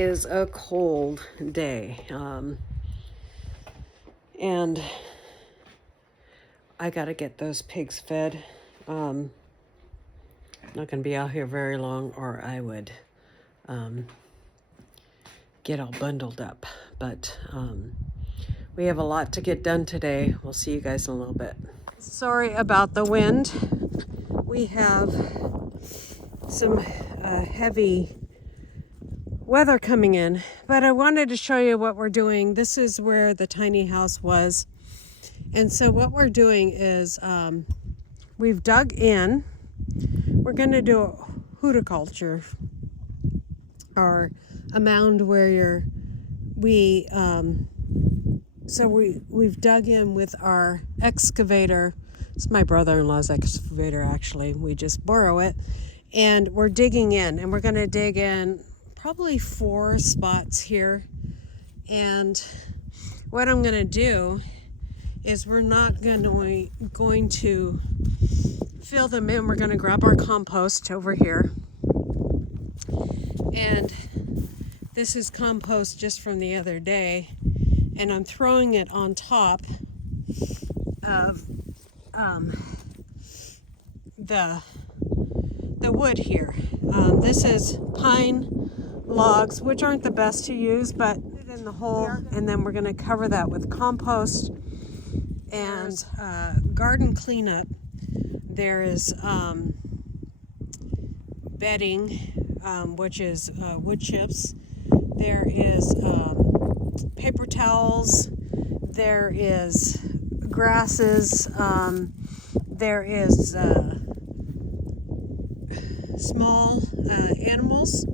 is a cold day. And I gotta get those pigs fed. Not gonna be out here very long, or I would get all bundled up. But we have a lot to get done today. We'll see you guys in a little bit. Sorry about the wind. We have some heavy weather coming in, but I wanted to show you what we're doing. This is where the tiny house was. And so what we're doing is we've dug in. We're going to do a horticulture, or a mound where we've dug in with our excavator. It's my brother-in-law's excavator, actually. We just borrow it. And we're digging in, and we're going to dig in probably 4 spots here. And what I'm going to do is we're not going to fill them in. We're going to grab our compost over here. And this is compost just from the other day. And I'm throwing it on top of the wood here. This is pine logs, which aren't the best to use, but in the hole, and then we're going to cover that with compost and garden cleanup. There is bedding, which is wood chips. There is paper towels. There is grasses. There is small animals.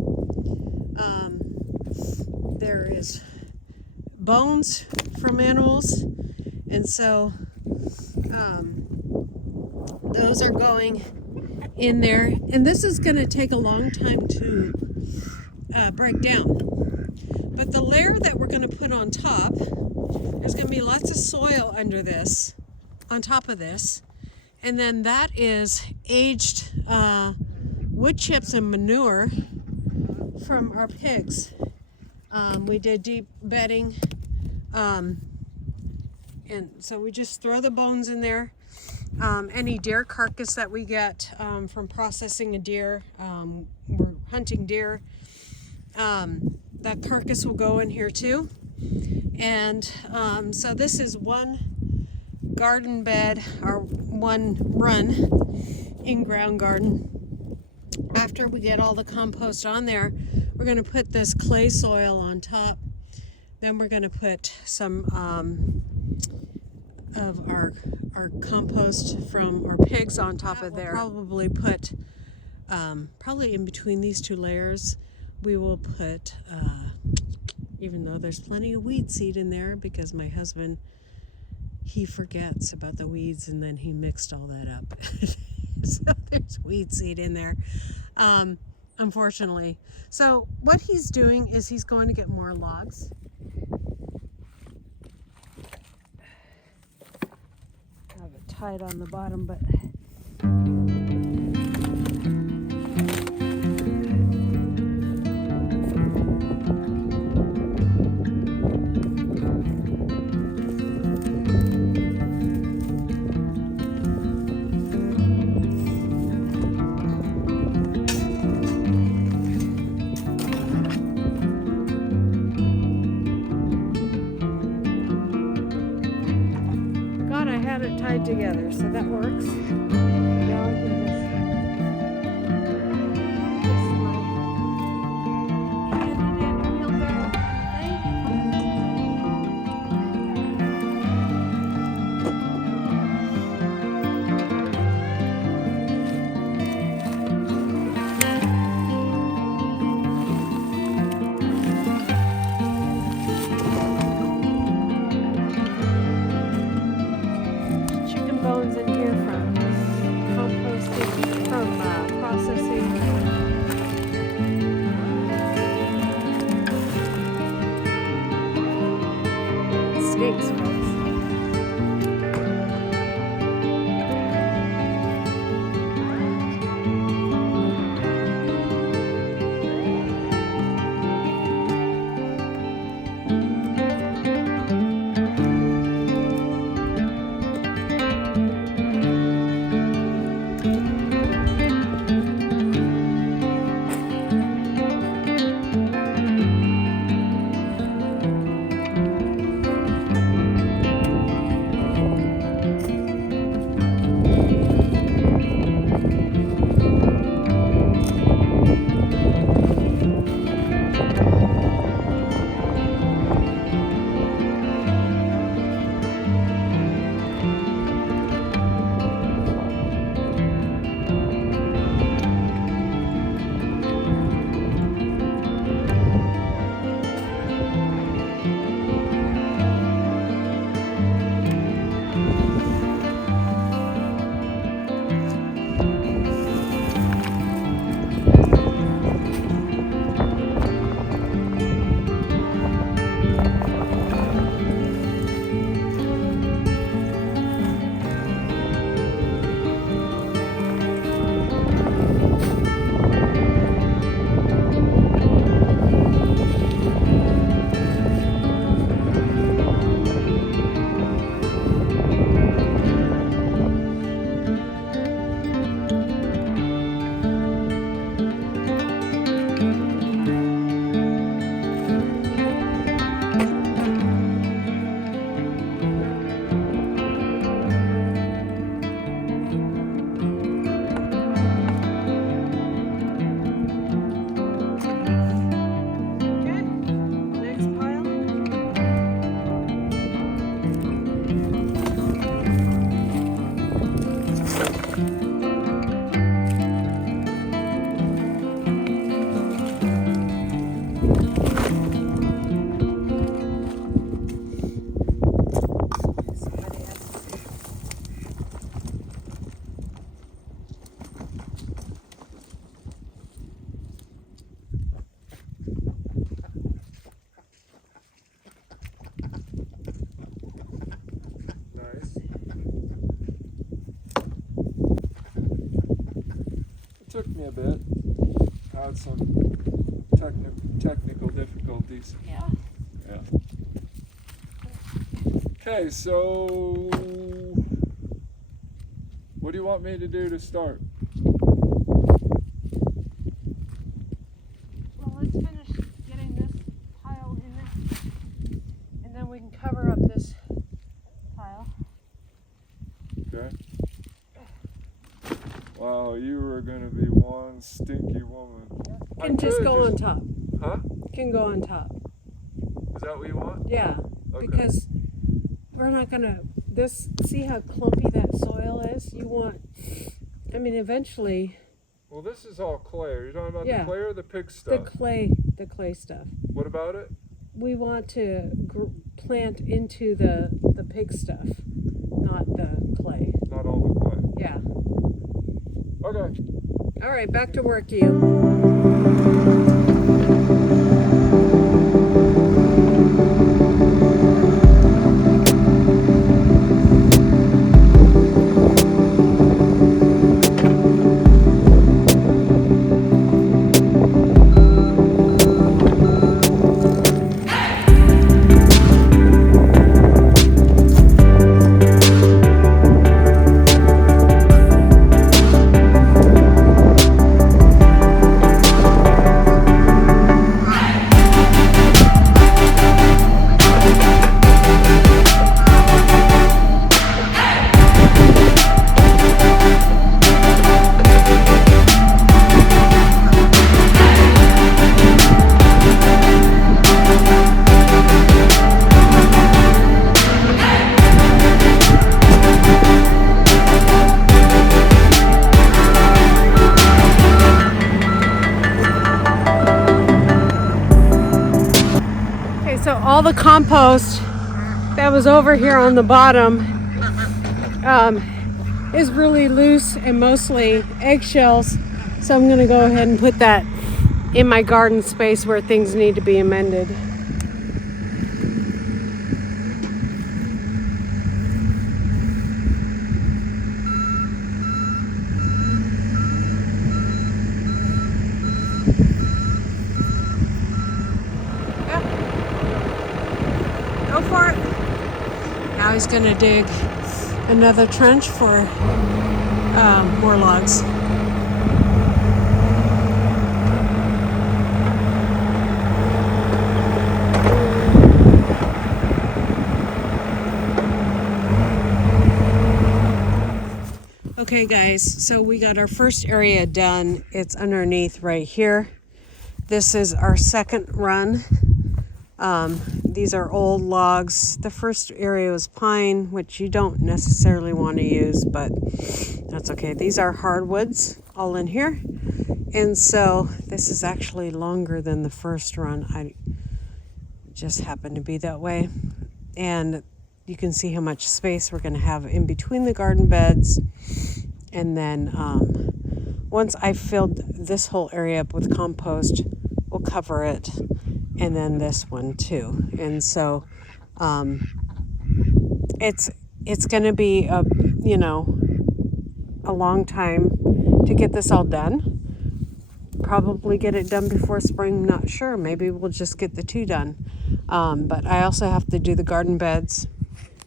There is bones from animals, and so those are going in there, and this is going to take a long time to break down. But the layer that we're going to put on top, there's going to be lots of soil under this, on top of this, and then that is aged wood chips and manure from our pigs. We did deep bedding, and so we just throw the bones in there. Any deer carcass that we get from processing a deer, we're hunting deer, that carcass will go in here too. And so this is one garden bed, or one run in-ground garden. After we get all the compost on there, we're going to put this clay soil on top. Then we're going to put some of our compost from our pigs on top of there. We'll probably put, probably in between these 2 layers, we will put, even though there's plenty of weed seed in there, because my husband, he forgets about the weeds and then he mixed all that up. So there's weed seed in there, unfortunately. So what he's doing is he's going to get more logs. I have it tied on the bottom, but I had it tied together, so that works. Now I can bones in here from composting. took me a bit. Had some technical difficulties. Yeah. Yeah. Okay, so what do you want me to do to start? Well, let's finish getting this pile in there, and then we can cover up this pile. Okay. Wow, you are gonna be one stinky woman. Can just go on top. Huh? Can go on top. Is that what you want? Yeah, Okay. because we're not gonna. See how clumpy that soil is. You want. I mean, eventually. Well, this is all clay. Are you talking about Yeah. the clay or the pig The stuff? clay stuff. What about it? We want to plant into the pig stuff, not the clay. Not all the clay. Yeah. Okay. All right, back to work, you. So all the compost that was over here on the bottom is really loose and mostly eggshells. So I'm going to go ahead and put that in my garden space where things need to be amended. Go for it. Now he's going to dig another trench for more logs. Okay guys, so we got our first area done. It's underneath right here. This is our second run. These are old logs. The first area was pine, which you don't necessarily want to use, but that's okay. These are hardwoods all in here. And so this is actually longer than the first run. I just happened to be that way. And you can see how much space we're going to have in between the garden beds. And then once I've filled this whole area up with compost, we'll cover it. And then this one too. And so it's going to be a long time to get this all done. Probably get it done before spring, not sure. Maybe we'll just get the two done. But I also have to do the garden beds.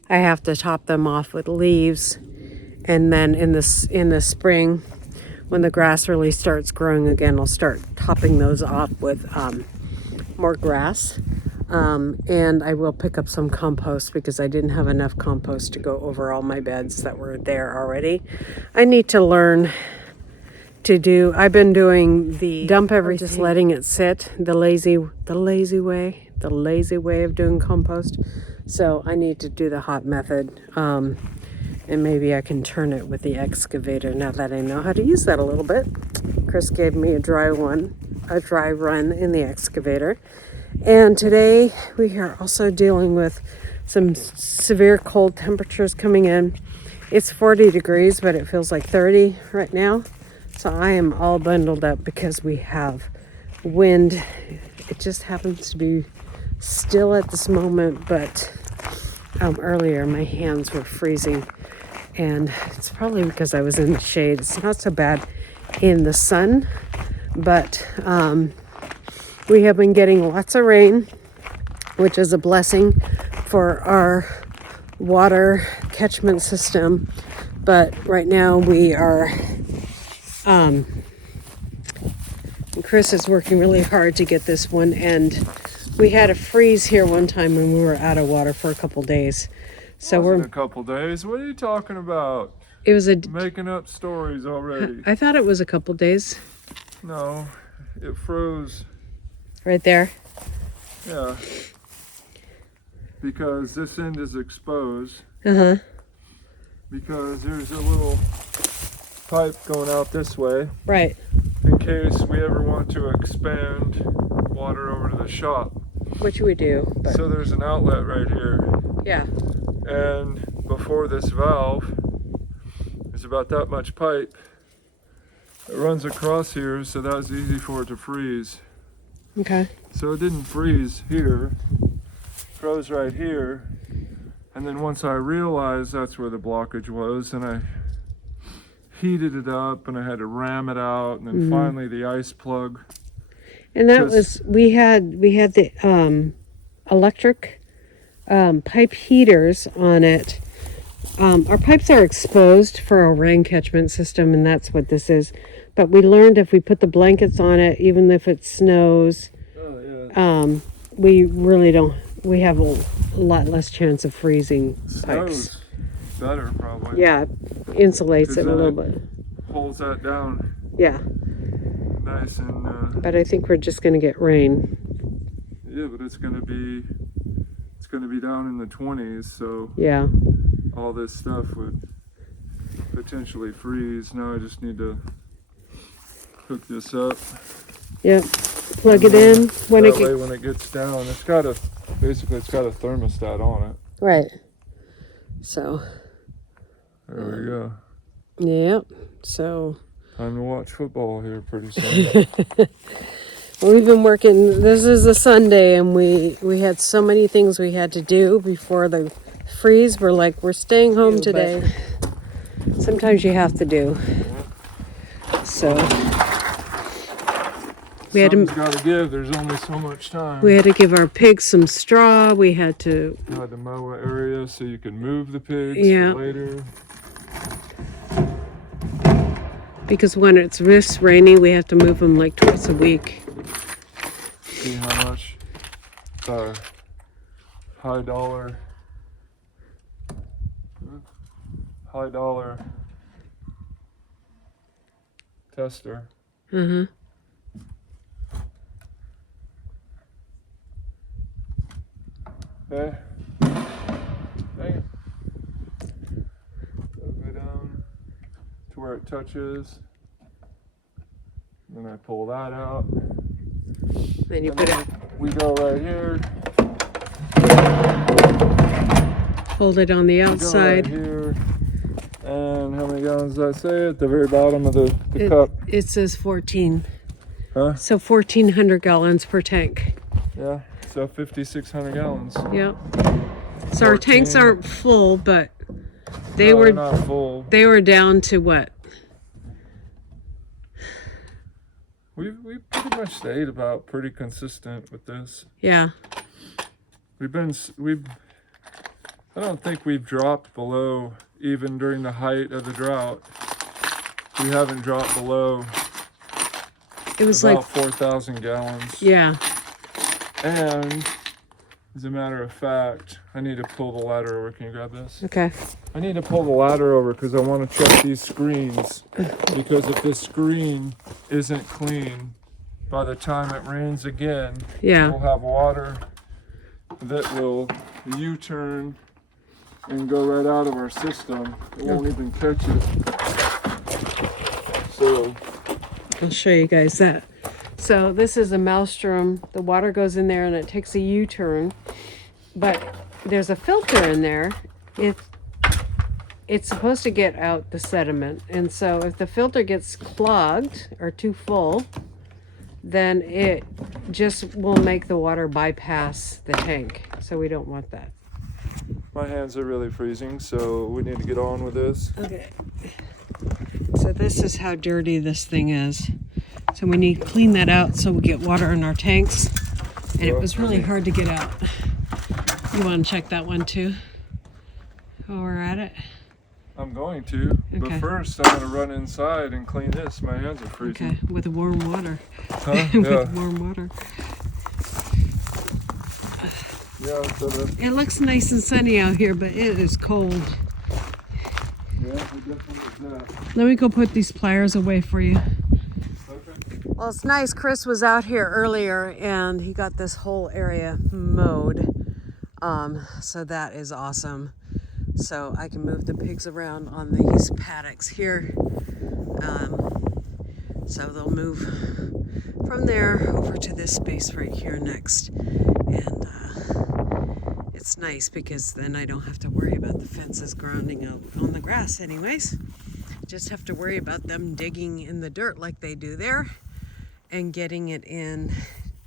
I have to top them off with leaves. And then in the spring, when the grass really starts growing again, I'll start topping those off with more grass. And I will pick up some compost because I didn't have enough compost to go over all my beds that were there already. I need to learn to do, I've been doing the dump everything, just letting it sit, the lazy way of doing compost. So I need to do the hot method. And maybe I can turn it with the excavator now that I know how to use that a little bit. Chris gave me a dry run in the excavator. And today we are also dealing with some severe cold temperatures coming in. It's 40 degrees, but it feels like 30 right now. So I am all bundled up because we have wind. It just happens to be still at this moment, but earlier my hands were freezing. And it's probably because I was in the shade. It's not so bad in the sun, but we have been getting lots of rain, which is a blessing for our water catchment system. But right now we are, Chris is working really hard to get this one, and we had a freeze here one time when we were out of water for a couple days. So Wasn't a couple days. What are you talking about? it was Making up stories already. I thought it was a couple days. No, it froze. Right there. Yeah. Because this end is exposed. Uh-huh. Because there's a little pipe going out this way. Right. In case we ever want to expand water over to the shop. Which we do. But So there's an outlet right here. yeah. And before this valve, there's about that much pipe. It runs across here, so that was easy for it to freeze. Okay. So it didn't freeze here, froze right here. And then once I realized that's where the blockage was, and I heated it up and I had to ram it out, and then finally the ice plug. And that was we had the electric pipe heaters on it. Our pipes are exposed for a rain catchment system, and that's what this is. But we learned if we put the blankets on it, even if it snows, we really don't. We have a lot less chance of freezing pipes. Snow's better probably. Yeah, insulates it a little bit. Holds that down Yeah, nice and. but I think we're just gonna get rain. Yeah, but it's gonna be down in the 20s, so Yeah. all this stuff would potentially freeze. Now I just need to hook this up. Yep. Plug it in when That it way gets when it gets down, it's got a thermostat on it. right. So. There we go. Yep. So. Time to watch football here pretty soon. We've been working. This is a Sunday, and we had so many things we had to do before the freeze. We're like, we're staying home today. Sometimes you have to do. So we had Something's got to give. There's only so much time. we had to give our pigs some straw. We had to. You had to mow an area so you can move the pigs Yeah. for later. Because when it's this rainy, we have to move them like twice a week. See how much the high dollar tester. Uh-huh. Okay. Dang it. So go down to where it touches. Then I pull that out. Then you And put it, then we go right here. hold it on the Go right outside. here. And how many gallons does that say at the very bottom of the cup? It says 14. Huh? So 1,400 gallons per tank. Yeah. So 5,600 gallons. Yep. So our tanks 14. aren't full, but they No, were they're not full. they were down to what? We pretty much stayed about pretty consistent with this. Yeah. I don't think we've dropped below, even during the height of the drought. We haven't dropped below It was about like 4,000 gallons. yeah. And as a matter of fact, I need to pull the ladder over. Can you grab this? Okay. I need to pull the ladder over because I want to check these screens. Because if this screen isn't clean, by the time it rains again, Yeah. we'll have water that will U-turn and go right out of our system. It won't even catch it. So I'll show you guys that. So this is a maelstrom. The water goes in there and it takes a U-turn. But there's a filter in there. It's supposed to get out the sediment. And so if the filter gets clogged or too full, then it just will make the water bypass the tank. So we don't want that. My hands are really freezing, so we need to get on with this. Okay. So this is how dirty this thing is. So we need to clean that out so we get water in our tanks. And it was really hard to get out. You want to check that one too? While we're at it? I'm going to, but first I'm going to run inside and clean this. My hands are freezing. Okay, with warm water. Huh? With Yeah. warm water. Yeah, so It looks nice and sunny out here, but it is cold. yeah, it definitely is that. Let me go put these pliers away for you. Okay. Well, it's nice. Chris was out here earlier and he got this whole area mowed. So that is awesome. So I can move the pigs around on these paddocks here. So they'll move from there over to this space right here next. And it's nice because then I don't have to worry about the fences grounding out on the grass anyways. Just have to worry about them digging in the dirt like they do there and getting it in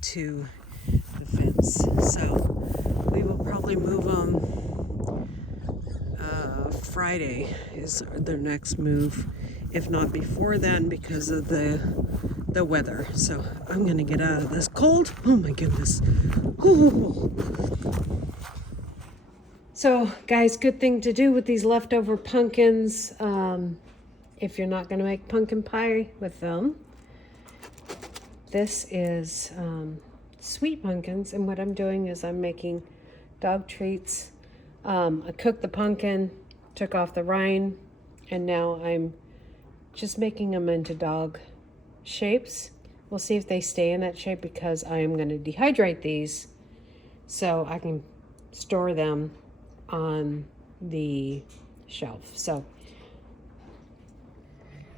to the fence. So we will probably move them. Friday is their next move, if not before then because of the weather. So I'm gonna get out of this cold. Oh my goodness. Ooh. So guys, good thing to do with these leftover pumpkins if you're not gonna make pumpkin pie with them. This is sweet pumpkins, and what I'm doing is I'm making dog treats. I cooked the pumpkin, took off the rind, and now I'm just making them into dog shapes. We'll see if they stay in that shape because I am going to dehydrate these so I can store them on the shelf. So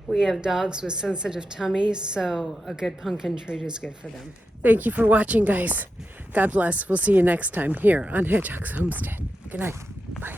we have dogs with sensitive tummies, so a good pumpkin treat is good for them. Thank you for watching, guys. God bless. We'll see you next time here on Hedgehog's Homestead. Good night. Bye.